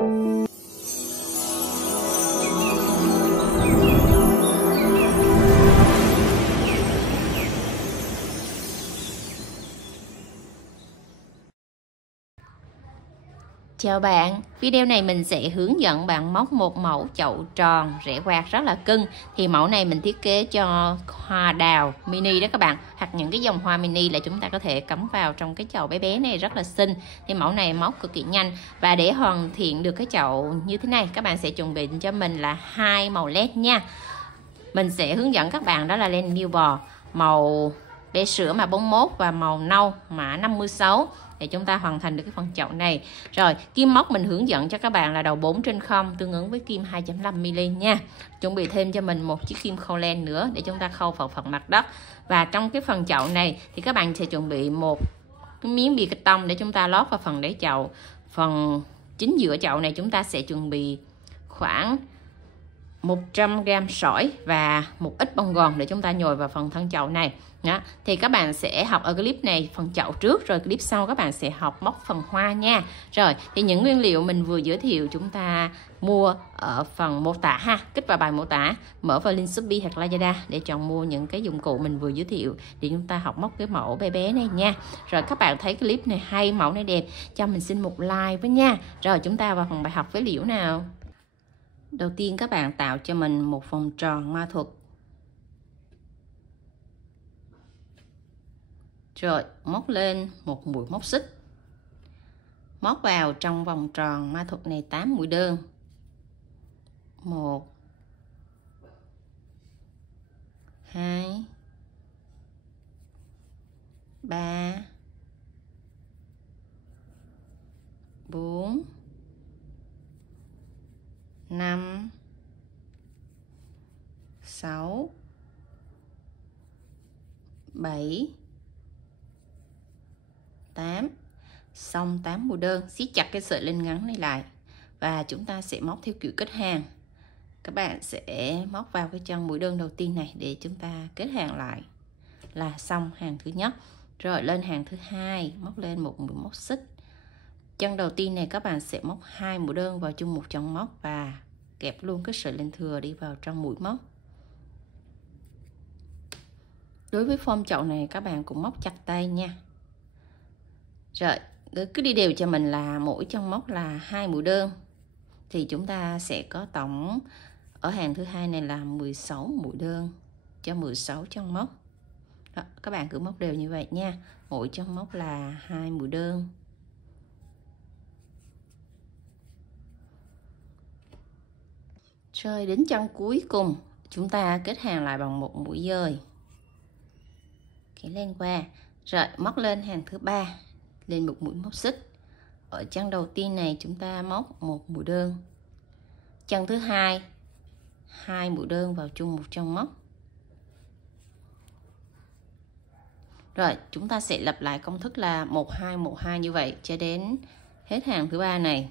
Chào bạn, video này mình sẽ hướng dẫn bạn móc một mẫu chậu tròn rẻ quạt rất là cưng. Thì mẫu này mình thiết kế cho hoa đào mini đó các bạn, hoặc những cái dòng hoa mini là chúng ta có thể cắm vào trong cái chậu bé bé này rất là xinh. Thì mẫu này móc cực kỳ nhanh, và để hoàn thiện được cái chậu như thế này các bạn sẽ chuẩn bị cho mình là 2 màu led nha. Mình sẽ hướng dẫn các bạn đó là len miêu bò màu bé sữa mà 41 và màu nâu mã 56 để chúng ta hoàn thành được cái phần chậu này. Rồi, kim móc mình hướng dẫn cho các bạn là đầu 4/0 tương ứng với kim 2.5mm nha. Chuẩn bị thêm cho mình một chiếc kim khâu len nữa để chúng ta khâu vào phần mặt đất. Và trong cái phần chậu này thì các bạn sẽ chuẩn bị một cái miếng bìa cắt tông để chúng ta lót vào phần đáy chậu. Phần chính giữa chậu này chúng ta sẽ chuẩn bị khoảng 100g sỏi và một ít bông gòn để chúng ta nhồi vào phần thân chậu này. Đó. Thì các bạn sẽ học ở clip này phần chậu trước, rồi clip sau các bạn sẽ học móc phần hoa nha. Rồi, thì những nguyên liệu mình vừa giới thiệu chúng ta mua ở phần mô tả ha, kích vào bài mô tả, mở vào link Shopee hoặc Lazada để chọn mua những cái dụng cụ mình vừa giới thiệu để chúng ta học móc cái mẫu bé bé này nha. Rồi các bạn thấy clip này hay, mẫu này đẹp, cho mình xin một like với nha. Rồi chúng ta vào phần bài học với liễu nào. Đầu tiên các bạn tạo cho mình một vòng tròn ma thuật. Rồi móc lên một mũi móc xích. Móc vào trong vòng tròn ma thuật này 8 mũi đơn. 1 2 3 4 5 6 7 8. Xong 8 mũi đơn, siết chặt cái sợi len ngắn này lại và chúng ta sẽ móc theo kiểu kết hàng. Các bạn sẽ móc vào cái chân mũi đơn đầu tiên này để chúng ta kết hàng lại là xong hàng thứ nhất. Rồi lên hàng thứ hai, móc lên một mũi móc xích. Chân đầu tiên này các bạn sẽ móc 2 mũi đơn vào chung một chân móc và kẹp luôn cái sợi len thừa đi vào trong mũi móc. Đối với form chậu này các bạn cũng móc chặt tay nha. Rồi cứ đi đều cho mình là mỗi chân móc là 2 mũi đơn, thì chúng ta sẽ có tổng ở hàng thứ hai này là 16 mũi đơn cho 16 chân móc. Đó, các bạn cứ móc đều như vậy nha, mỗi chân móc là 2 mũi đơn. Rồi đến chân cuối cùng chúng ta kết hàng lại bằng một mũi dời, cái len qua. Rồi móc lên hàng thứ ba, lên một mũi móc xích. Ở chân đầu tiên này chúng ta móc một mũi đơn. Chân thứ hai 2 mũi đơn vào chung một chân móc. Rồi chúng ta sẽ lặp lại công thức là 12 12 như vậy cho đến hết hàng thứ ba này.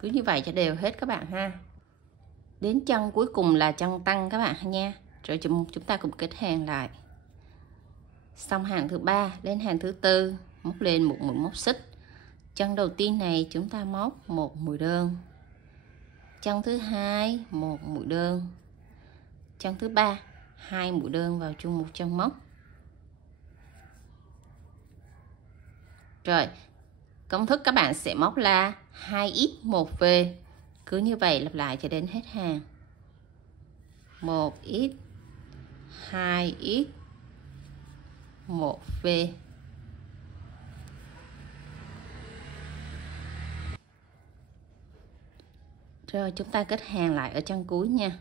Cứ như vậy cho đều hết các bạn ha. Đến chân cuối cùng là chân tăng các bạn nha. Rồi chúng ta cùng kết hàng lại. Xong hàng thứ ba đến hàng thứ tư, móc lên một mũi móc xích. Chân đầu tiên này chúng ta móc một mũi đơn. Chân thứ hai một mũi đơn. Chân thứ ba 2 mũi đơn vào chung một chân móc. Rồi công thức các bạn sẽ móc là 2x 1v. Cứ như vậy lặp lại cho đến hết hàng. 1x 2x 1v. Rồi chúng ta kết hàng lại ở chân cuối nha.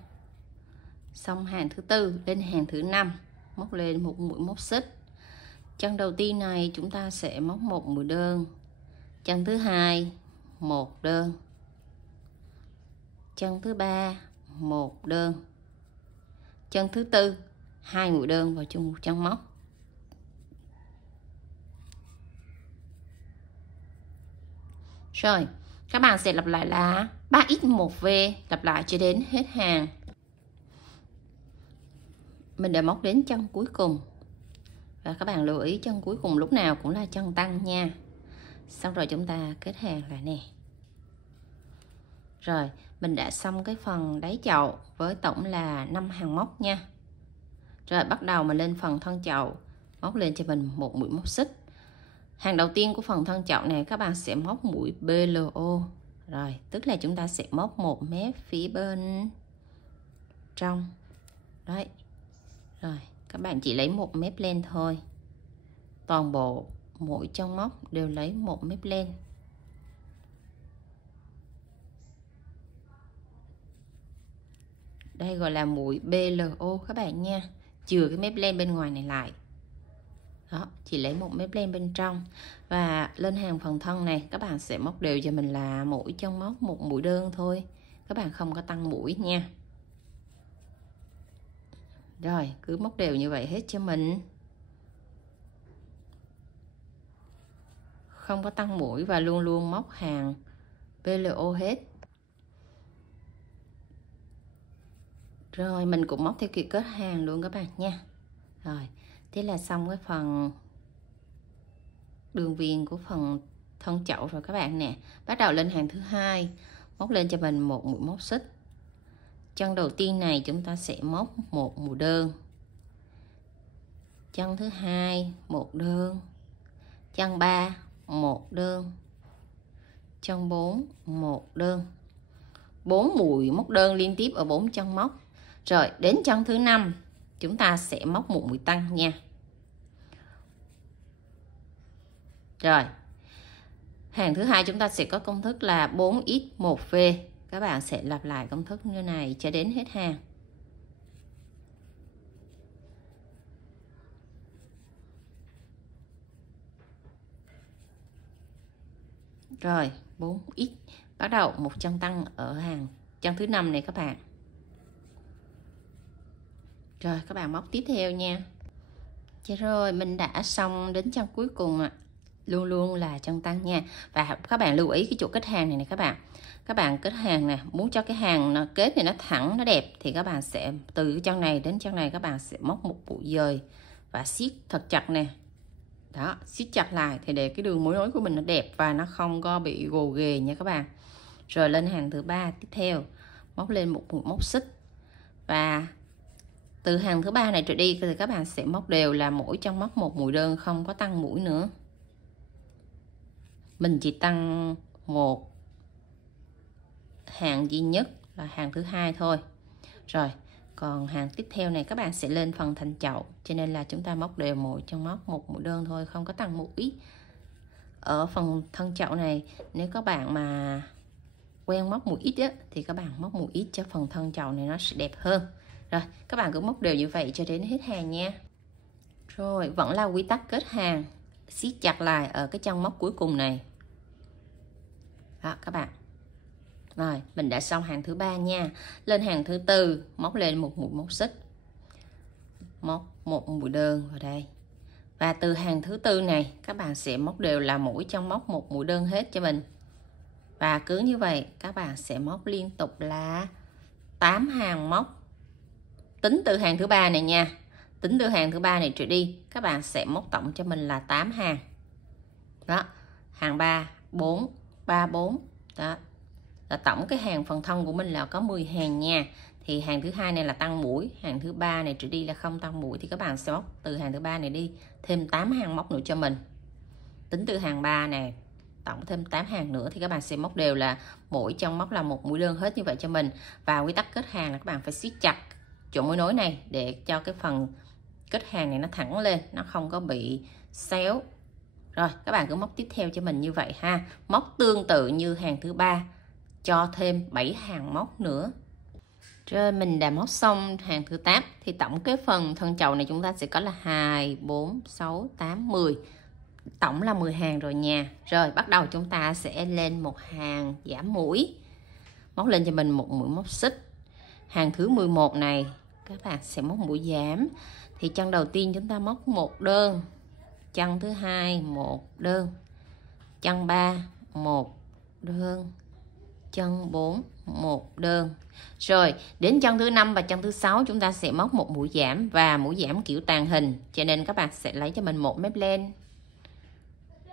Xong hàng thứ tư đến hàng thứ năm, móc lên một mũi móc xích. Chân đầu tiên này chúng ta sẽ móc một mũi đơn. Chân thứ hai một đơn. Chân thứ ba một đơn. Chân thứ tư 2 mũi đơn vào chung một chân móc. Rồi các bạn sẽ lặp lại là 3x1v, lặp lại cho đến hết hàng. Mình đã móc đến chân cuối cùng Và các bạn lưu ý chân cuối cùng lúc nào cũng là chân tăng nha. Xong rồi chúng ta kết hàng lại nè. Rồi, mình đã xong cái phần đáy chậu với tổng là 5 hàng móc nha. Rồi bắt đầu mình lên phần thân chậu, móc lên cho mình một mũi móc xích. Hàng đầu tiên của phần thân chậu này các bạn sẽ móc mũi BLO. Rồi, tức là chúng ta sẽ móc một mép phía bên trong. Đấy. Rồi, các bạn chỉ lấy một mép len thôi. Toàn bộ mỗi chân móc đều lấy một mép len. Đây gọi là mũi BLO các bạn nha. Chừa cái mép len bên ngoài này lại. Đó, chỉ lấy một mép len bên trong. Và lên hàng phần thân này các bạn sẽ móc đều cho mình là mỗi chân móc một mũi đơn thôi. Các bạn không có tăng mũi nha. Rồi, cứ móc đều như vậy hết cho mình. Không có tăng mũi và luôn luôn móc hàng BLO hết. Rồi, mình cũng móc theo kiểu kết hàng luôn các bạn nha. Rồi, thế là xong cái phần đường viền của phần thân chậu rồi các bạn nè. Bắt đầu lên hàng thứ hai, móc lên cho mình một mũi móc xích. Chân đầu tiên này chúng ta sẽ móc một mũi đơn. Chân thứ hai một đơn. Chân 3 một đơn. Chân 4 một đơn. 4 mũi móc đơn liên tiếp ở 4 chân móc. Rồi đến chân thứ 5 chúng ta sẽ móc một mũi tăng nha. Rồi, hàng thứ hai chúng ta sẽ có công thức là 4x1v. Các bạn sẽ lặp lại công thức như này cho đến hết hàng. Rồi, 4x. Bắt đầu một chân tăng ở hàng chân thứ 5 này các bạn. Rồi, các bạn móc tiếp theo nha. Rồi, mình đã xong đến chân cuối cùng ạ. Luôn luôn là chân tăng nha. Và các bạn lưu ý cái chỗ kết hàng này nè các bạn. Các bạn kết hàng nè, muốn cho cái hàng nó kết này nó thẳng, nó đẹp thì các bạn sẽ từ cái chân này đến chân này các bạn sẽ móc một mũi dời và siết thật chặt nè. Đó, siết chặt lại thì để cái đường mối nối của mình nó đẹp và nó không có bị gồ ghề nha các bạn. Rồi lên hàng thứ 3 tiếp theo, móc lên một mũi móc xích. Và từ hàng thứ 3 này trở đi thì các bạn sẽ móc đều là mỗi chân móc một mũi đơn, không có tăng mũi nữa. Mình chỉ tăng một hàng duy nhất là hàng thứ 2 thôi. Rồi, còn hàng tiếp theo này các bạn sẽ lên phần thành chậu, cho nên là chúng ta móc đều mỗi chân móc một mũi đơn thôi, không có tăng mũi. Ở phần thân chậu này nếu các bạn mà quen móc mũi ít á, thì các bạn móc mũi ít cho phần thân chậu này nó sẽ đẹp hơn. Rồi, các bạn cứ móc đều như vậy cho đến hết hàng nha. Rồi, vẫn là quy tắc kết hàng, siết chặt lại ở cái chân móc cuối cùng này. Đó các bạn. Rồi, mình đã xong hàng thứ 3 nha. Lên hàng thứ 4, móc lên một mũi móc xích. Móc một mũi đơn vào đây. Và từ hàng thứ 4 này, các bạn sẽ móc đều là mỗi chân móc một mũi đơn hết cho mình. Và cứ như vậy, các bạn sẽ móc liên tục là 8 hàng móc. Tính từ hàng thứ 3 này nha. Tính từ hàng thứ 3 này trở đi, các bạn sẽ móc tổng cho mình là 8 hàng. Đó, hàng 3, 4, 3, 4. Đó. Là tổng cái hàng phần thân của mình là có 10 hàng nha. Thì hàng thứ 2 này là tăng mũi, hàng thứ 3 này trở đi là không tăng mũi, thì các bạn sẽ móc từ hàng thứ 3 này đi thêm 8 hàng móc nữa cho mình. Tính từ hàng 3 này tổng thêm 8 hàng nữa thì các bạn sẽ móc đều là mỗi chân móc là một mũi đơn hết như vậy cho mình. Và quy tắc kết hàng là các bạn phải siết chặt chỗ mối nối này để cho cái phần kết hàng này nó thẳng lên, nó không có bị xéo. Rồi các bạn cứ móc tiếp theo cho mình như vậy ha. Móc tương tự như hàng thứ 3, cho thêm 7 hàng móc nữa. Rồi mình đã móc xong hàng thứ 8 thì tổng cái phần thân chậu này chúng ta sẽ có là 2, 4, 6, 8, 10. Tổng là 10 hàng rồi nha. Rồi bắt đầu chúng ta sẽ lên một hàng giảm mũi. Móc lên cho mình một mũi móc xích. Hàng thứ 11 này các bạn sẽ móc mũi giảm. Thì chân đầu tiên chúng ta móc một đơn. Chân thứ hai một đơn. Chân 3 một đơn. Chân 4 một đơn. Rồi đến chân thứ 5 và chân thứ 6 chúng ta sẽ móc một mũi giảm, và mũi giảm kiểu tàn hình, cho nên các bạn sẽ lấy cho mình một mép len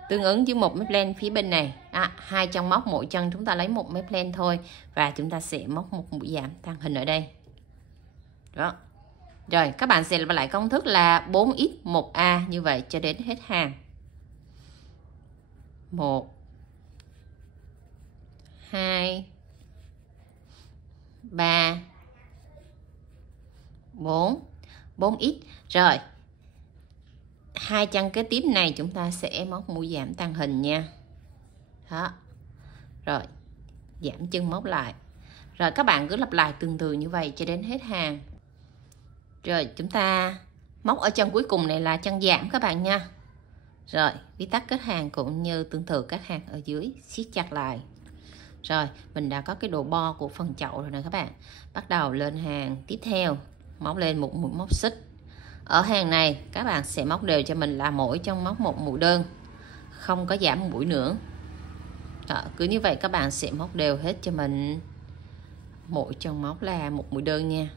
tương ứng với một mép len phía bên này. Hai chân móc, mỗi chân chúng ta lấy một mép len thôi, và chúng ta sẽ móc một mũi giảm tàn hình ở đây. Đó. Rồi các bạn sẽ lại công thức là 4x1a như vậy cho đến hết hàng. 1 2 3 4 4x. Rồi hai chân kế tiếp này chúng ta sẽ móc mũi giảm tàn hình nha. Đó. Rồi giảm chân móc lại. Rồi các bạn cứ lặp lại tương tự như vậy cho đến hết hàng. Rồi chúng ta móc ở chân cuối cùng này là chân giảm các bạn nha. Rồi quy tắc kết hàng cũng như tương tự các hàng ở dưới, siết chặt lại. Rồi mình đã có cái độ bo của phần chậu rồi nè các bạn. Bắt đầu lên hàng tiếp theo, móc lên một mũi móc xích. Ở hàng này các bạn sẽ móc đều cho mình là mỗi chân móc một mũi đơn, không có giảm mũi nữa. Đó, cứ như vậy các bạn sẽ móc đều hết cho mình mỗi chân móc là một mũi đơn nha.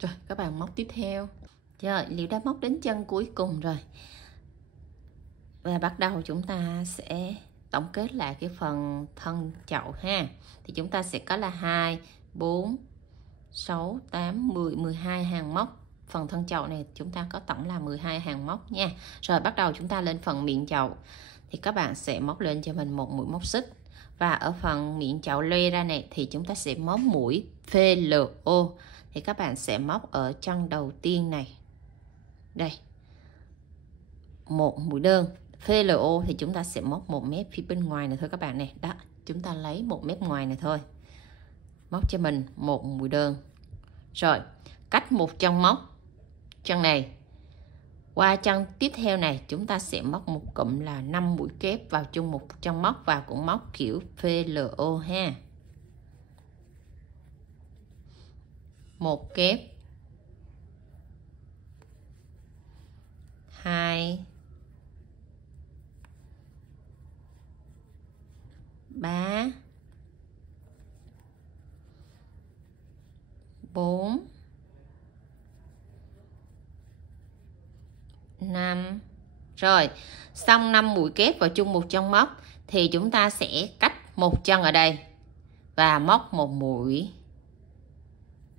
Rồi các bạn móc tiếp theo. Rồi Liễu đã móc đến chân cuối cùng rồi, và bắt đầu chúng ta sẽ tổng kết lại cái phần thân chậu ha. Thì chúng ta sẽ có là 2 4 6 8 10 12 hàng móc. Phần thân chậu này chúng ta có tổng là 12 hàng móc nha. Rồi bắt đầu chúng ta lên phần miệng chậu, thì các bạn sẽ móc lên cho mình một mũi móc xích, và ở phần miệng chậu lê ra này thì chúng ta sẽ móc mũi FLO. Thì các bạn sẽ móc ở chân đầu tiên này, đây, một mũi đơn. FLO thì chúng ta sẽ móc một mép phía bên ngoài này thôi các bạn này. Đó, chúng ta lấy một mép ngoài này thôi, móc cho mình một mũi đơn. Rồi cách một chân móc, chân này qua chân tiếp theo này chúng ta sẽ móc một cụm là 5 mũi kép vào chung một chân móc, và cũng móc kiểu FLO ha. Một kép, 2 3 4 5. Rồi xong 5 mũi kép vào chung một chân móc thì chúng ta sẽ cách một chân ở đây và móc một mũi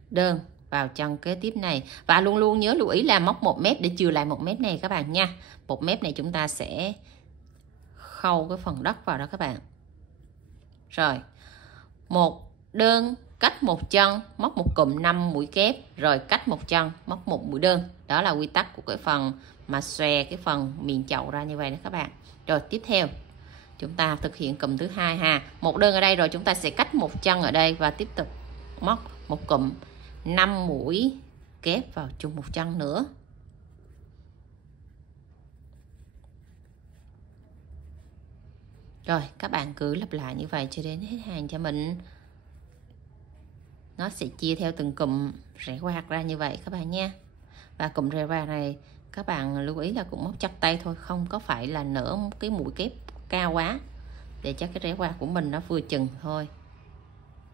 đơn vào chân kế tiếp này, và luôn luôn nhớ lưu ý là móc một mép để chừa lại một mép này các bạn nha. Một mép này chúng ta sẽ khâu cái phần đất vào đó các bạn. Rồi một đơn cách một chân móc một cụm 5 mũi kép, rồi cách một chân móc một mũi đơn. Đó là quy tắc của cái phần mà xòe cái phần miệng chậu ra như vậy đó các bạn. Rồi tiếp theo chúng ta thực hiện cụm thứ hai ha. Một đơn ở đây rồi chúng ta sẽ cách một chân ở đây và tiếp tục móc một cụm 5 mũi kép vào chung một chân nữa. Rồi các bạn cứ lặp lại như vậy cho đến hết hàng cho mình. Nó sẽ chia theo từng cụm rẽ quạt ra như vậy các bạn nha. Và cụm rẽ quạt này các bạn lưu ý là cũng móc chặt tay thôi, không có phải là nở cái mũi kép cao quá, để cho cái rẽ quạt của mình nó vừa chừng thôi.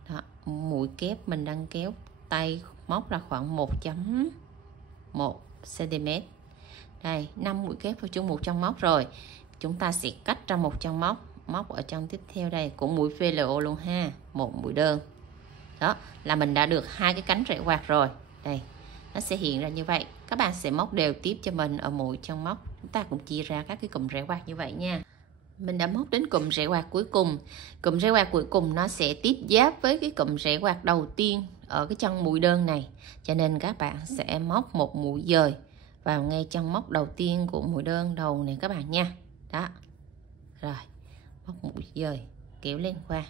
Đó, mũi kép mình đang kéo tay móc là khoảng 1.1 cm. Đây, 5 mũi kép vào chung một chân móc rồi. Chúng ta sẽ cách ra một chân móc, móc ở chân tiếp theo đây cũng mũi FLO luôn ha, một mũi đơn. Đó là mình đã được hai cái cánh rẽ quạt rồi. Đây, nó sẽ hiện ra như vậy. Các bạn sẽ móc đều tiếp cho mình ở mỗi chân móc. Chúng ta cũng chia ra các cái cụm rẽ quạt như vậy nha. Mình đã móc đến cụm rẽ quạt cuối cùng. Cụm rẽ quạt cuối cùng nó sẽ tiếp giáp với cái cụm rẽ quạt đầu tiên ở cái chân mũi đơn này. Cho nên các bạn sẽ móc một mũi dời vào ngay chân móc đầu tiên của mũi đơn đầu này các bạn nha. Đó. Rồi, móc mũi dời kéo lên qua.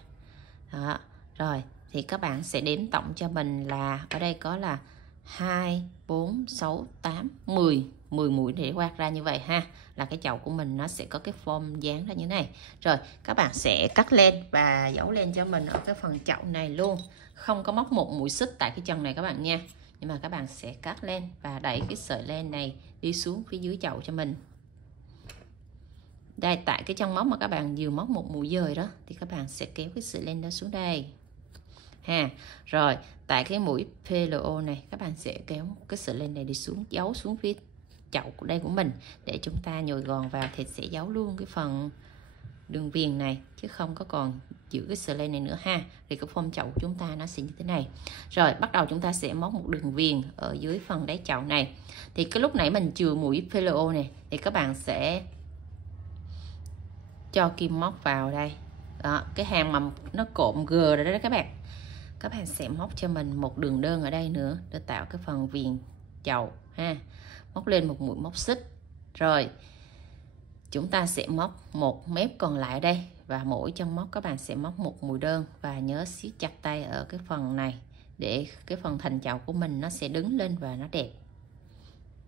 Đó. Rồi thì các bạn sẽ đếm tổng cho mình là ở đây có là 2, 4, 6, 8, 10 mũi để quạt ra như vậy ha. Là cái chậu của mình nó sẽ có cái form dáng ra như này. Rồi các bạn sẽ cắt lên và giấu lên cho mình ở cái phần chậu này luôn. Không có móc một mũi xích tại cái chân này các bạn nha. Nhưng mà các bạn sẽ cắt lên và đẩy cái sợi len này đi xuống phía dưới chậu cho mình. Đây, tại cái chân móc mà các bạn vừa móc một mũi dời đó thì các bạn sẽ kéo cái sợi len đó xuống đây ha. Rồi tại cái mũi PLO này các bạn sẽ kéo cái sợi len này đi xuống, giấu xuống phía chậu của đây của mình để chúng ta nhồi gòn vào thì sẽ giấu luôn cái phần đường viền này, chứ không có còn giữ cái sợi len này nữa ha. Thì cái form chậu của chúng ta nó sẽ như thế này. Rồi bắt đầu chúng ta sẽ móc một đường viền ở dưới phần đáy chậu này. Thì cái lúc nãy mình chừa mũi PLO này thì các bạn sẽ cho kim móc vào đây đó, cái hàng mà nó cộm g rồi đó các bạn. Các bạn sẽ móc cho mình một đường đơn ở đây nữa để tạo cái phần viền chậu ha. Móc lên một mũi móc xích. Rồi chúng ta sẽ móc một mép còn lại ở đây, và mỗi chân móc các bạn sẽ móc một mũi đơn, và nhớ siết chặt tay ở cái phần này để cái phần thành chậu của mình nó sẽ đứng lên và nó đẹp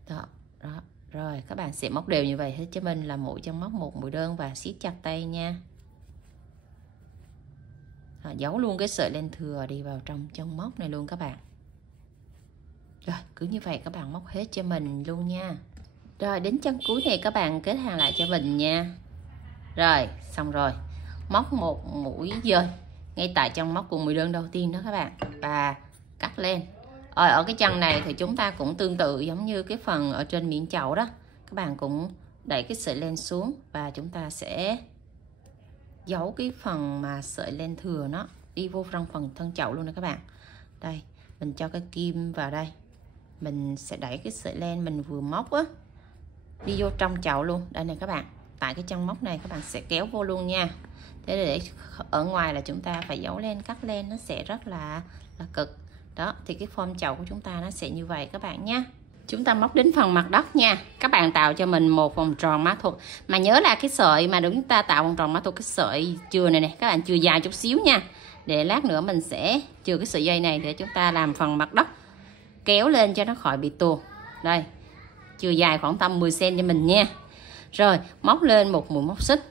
đó. Rồi các bạn sẽ móc đều như vậy hết cho mình, là mỗi chân móc một mũi đơn và siết chặt tay nha. Giấu luôn cái sợi len thừa đi vào trong chân móc này luôn các bạn. Rồi cứ như vậy các bạn móc hết cho mình luôn nha. Rồi đến chân cuối này các bạn kết hàng lại cho mình nha. Rồi xong rồi, móc một mũi dời ngay tại chân móc cùng mũi đơn đầu tiên đó các bạn, và cắt lên. Ở cái chân này thì chúng ta cũng tương tự giống như cái phần ở trên miệng chậu đó, các bạn cũng đẩy cái sợi len xuống và chúng ta sẽ giấu cái phần mà sợi len thừa nó đi vô trong phần thân chậu luôn nè các bạn. Đây mình cho cái kim vào đây, mình sẽ đẩy cái sợi len mình vừa móc á đi vô trong chậu luôn. Đây này các bạn, tại cái chân móc này các bạn sẽ kéo vô luôn nha. Thế để ở ngoài là chúng ta phải giấu len, cắt len nó sẽ rất là cực đó. Thì cái form chậu của chúng ta nó sẽ như vậy các bạn nhé. Chúng ta móc đến phần mặt đất nha. Các bạn tạo cho mình một vòng tròn mã thuật, mà nhớ là cái sợi mà chúng ta tạo vòng tròn mã thuật, cái sợi chừa này nè các bạn, chừa dài chút xíu nha, để lát nữa mình sẽ chừa cái sợi dây này để chúng ta làm phần mặt đất kéo lên cho nó khỏi bị tuột. Đây, chừa dài khoảng tầm 10 cm cho mình nha. Rồi móc lên một mũi móc xích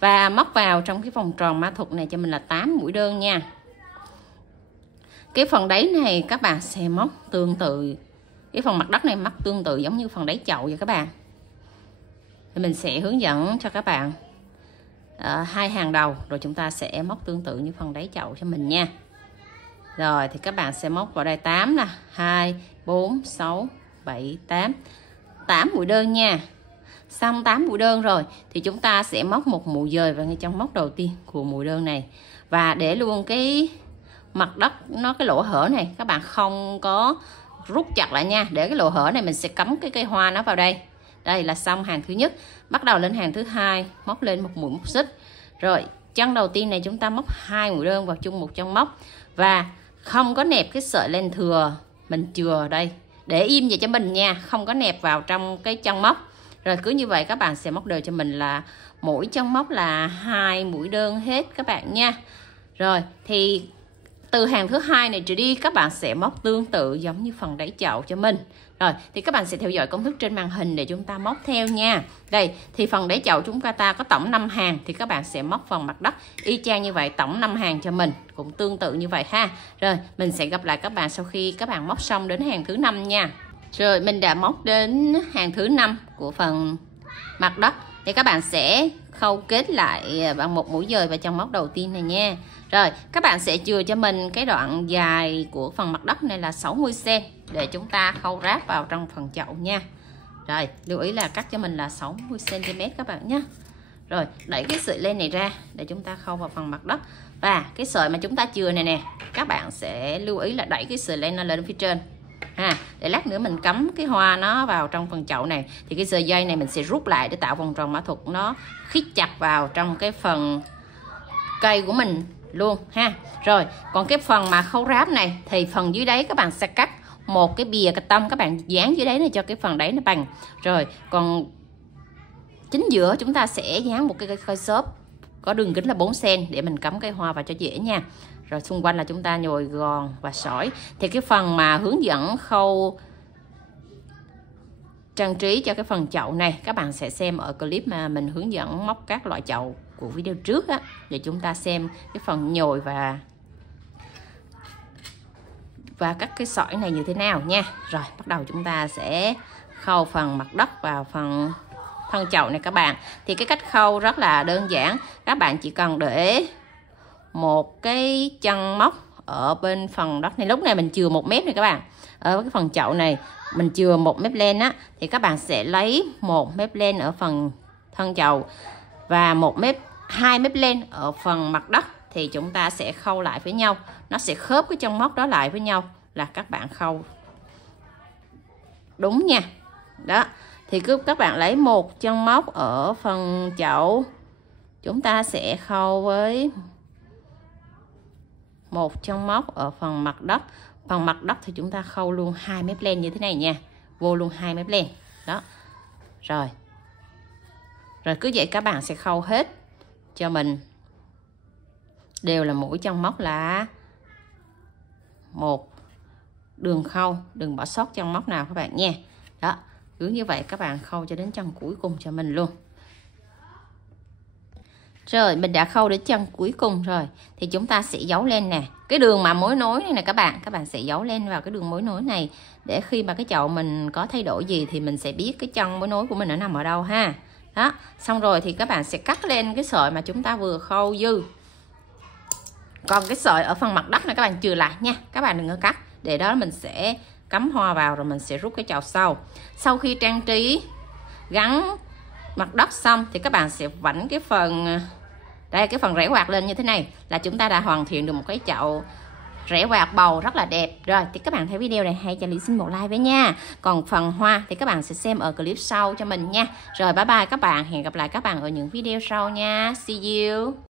và móc vào trong cái vòng tròn mã thuật này cho mình là 8 mũi đơn nha. Cái phần đáy này các bạn sẽ móc tương tự, cái phần mặt đất này móc tương tự giống như phần đáy chậu vậy các bạn. Thì mình sẽ hướng dẫn cho các bạn hai hàng đầu, rồi chúng ta sẽ móc tương tự như phần đáy chậu cho mình nha. Rồi thì các bạn sẽ móc vào đây 8 nè, 2, 4, 6, 7, 8 mũi đơn nha. Xong 8 mũi đơn rồi thì chúng ta sẽ móc một mũi dời vào ngay trong móc đầu tiên của mũi đơn này, và để luôn cái mặt đất nó, cái lỗ hở này các bạn không có rút chặt lại nha, để cái lỗ hở này mình sẽ cắm cái cây hoa nó vào đây. Đây là xong hàng thứ nhất. Bắt đầu lên hàng thứ hai, móc lên một mũi móc xích. Rồi chân đầu tiên này chúng ta móc 2 mũi đơn vào chung một chân móc, và không có nẹp cái sợi len thừa mình chừa đây, để im vậy cho mình nha, không có nẹp vào trong cái chân móc. Rồi cứ như vậy các bạn sẽ móc đều cho mình là mỗi chân móc là 2 mũi đơn hết các bạn nha. Rồi thì từ hàng thứ hai này trở đi các bạn sẽ móc tương tự giống như phần đáy chậu cho mình. Rồi thì các bạn sẽ theo dõi công thức trên màn hình để chúng ta móc theo nha. Đây thì phần đáy chậu chúng ta có tổng 5 hàng, thì các bạn sẽ móc phần mặt đất y chang như vậy, tổng 5 hàng cho mình, cũng tương tự như vậy ha. Rồi mình sẽ gặp lại các bạn sau khi các bạn móc xong đến hàng thứ 5 nha. Rồi mình đã móc đến hàng thứ 5 của phần mặt đất, thì các bạn sẽ khâu kết lại bằng một mũi dời vào trong móc đầu tiên này nha. Rồi các bạn sẽ chừa cho mình cái đoạn dài của phần mặt đất này là 60 cm để chúng ta khâu ráp vào trong phần chậu nha. Rồi lưu ý là cắt cho mình là 60 cm các bạn nhé. Rồi đẩy cái sợi len này ra để chúng ta khâu vào phần mặt đất, và cái sợi mà chúng ta chừa này nè các bạn sẽ lưu ý là đẩy cái sợi len nó lên phía trên ha, để lát nữa mình cắm cái hoa nó vào trong phần chậu này, thì cái sợi dây này mình sẽ rút lại để tạo vòng tròn mã thuật nó khít chặt vào trong cái phần cây của mình luôn ha. Rồi còn cái phần mà khâu ráp này thì phần dưới đáy các bạn sẽ cắt một cái bìa cà tông, các bạn dán dưới đáy này cho cái phần đáy nó bằng. Rồi còn chính giữa chúng ta sẽ dán một cái cây xốp có đường kính là 4 cm để mình cắm cây hoa vào cho dễ nha. Rồi xung quanh là chúng ta nhồi gòn và sỏi. Thì cái phần mà hướng dẫn khâu trang trí cho cái phần chậu này các bạn sẽ xem ở clip mà mình hướng dẫn móc các loại chậu của video trước á, để chúng ta xem cái phần nhồi và các cái sỏi này như thế nào nha. Rồi bắt đầu chúng ta sẽ khâu phần mặt đất vào phần thân chậu này các bạn. Thì cái cách khâu rất là đơn giản. Các bạn chỉ cần để một cái chân móc ở bên phần đất này. Lúc này mình chừa 1 mét này các bạn. Ở cái phần chậu này mình chừa 1 mét len á, thì các bạn sẽ lấy 1 mét len ở phần thân chậu và 2 mét len ở phần mặt đất, thì chúng ta sẽ khâu lại với nhau. Nó sẽ khớp cái chân móc đó lại với nhau là các bạn khâu đúng nha. Đó, thì cứ các bạn lấy một chân móc ở phần chậu, chúng ta sẽ khâu với một chân móc ở phần mặt đất. Phần mặt đất thì chúng ta khâu luôn 2 mép len như thế này nha, vô luôn 2 mép len. Đó, rồi cứ vậy các bạn sẽ khâu hết cho mình đều là mỗi chân móc là một đường khâu, đừng bỏ sót chân móc nào các bạn nha. Đó, cứ như vậy các bạn khâu cho đến chân cuối cùng cho mình luôn. Rồi mình đã khâu đến chân cuối cùng rồi, thì chúng ta sẽ giấu lên nè, cái đường mà mối nối này nè các bạn sẽ giấu lên vào cái đường mối nối này, để khi mà cái chậu mình có thay đổi gì thì mình sẽ biết cái chân mối nối của mình nó nằm ở đâu ha. Đó, xong rồi thì các bạn sẽ cắt lên cái sợi mà chúng ta vừa khâu dư. Còn cái sợi ở phần mặt đất này các bạn chừa lại nha, các bạn đừng có cắt, để đó mình sẽ cắm hoa vào rồi mình sẽ rút cái chậu sau. Sau khi trang trí gắn mặt đất xong thì các bạn sẽ vảnh cái phần đây, cái phần rẽ quạt lên như thế này là chúng ta đã hoàn thiện được một cái chậu rẽ quạt bầu rất là đẹp rồi. Thì các bạn thấy video này hay cho Lý xin một like với nha. Còn phần hoa thì các bạn sẽ xem ở clip sau cho mình nha. Rồi bye bye các bạn, hẹn gặp lại các bạn ở những video sau nha. See you.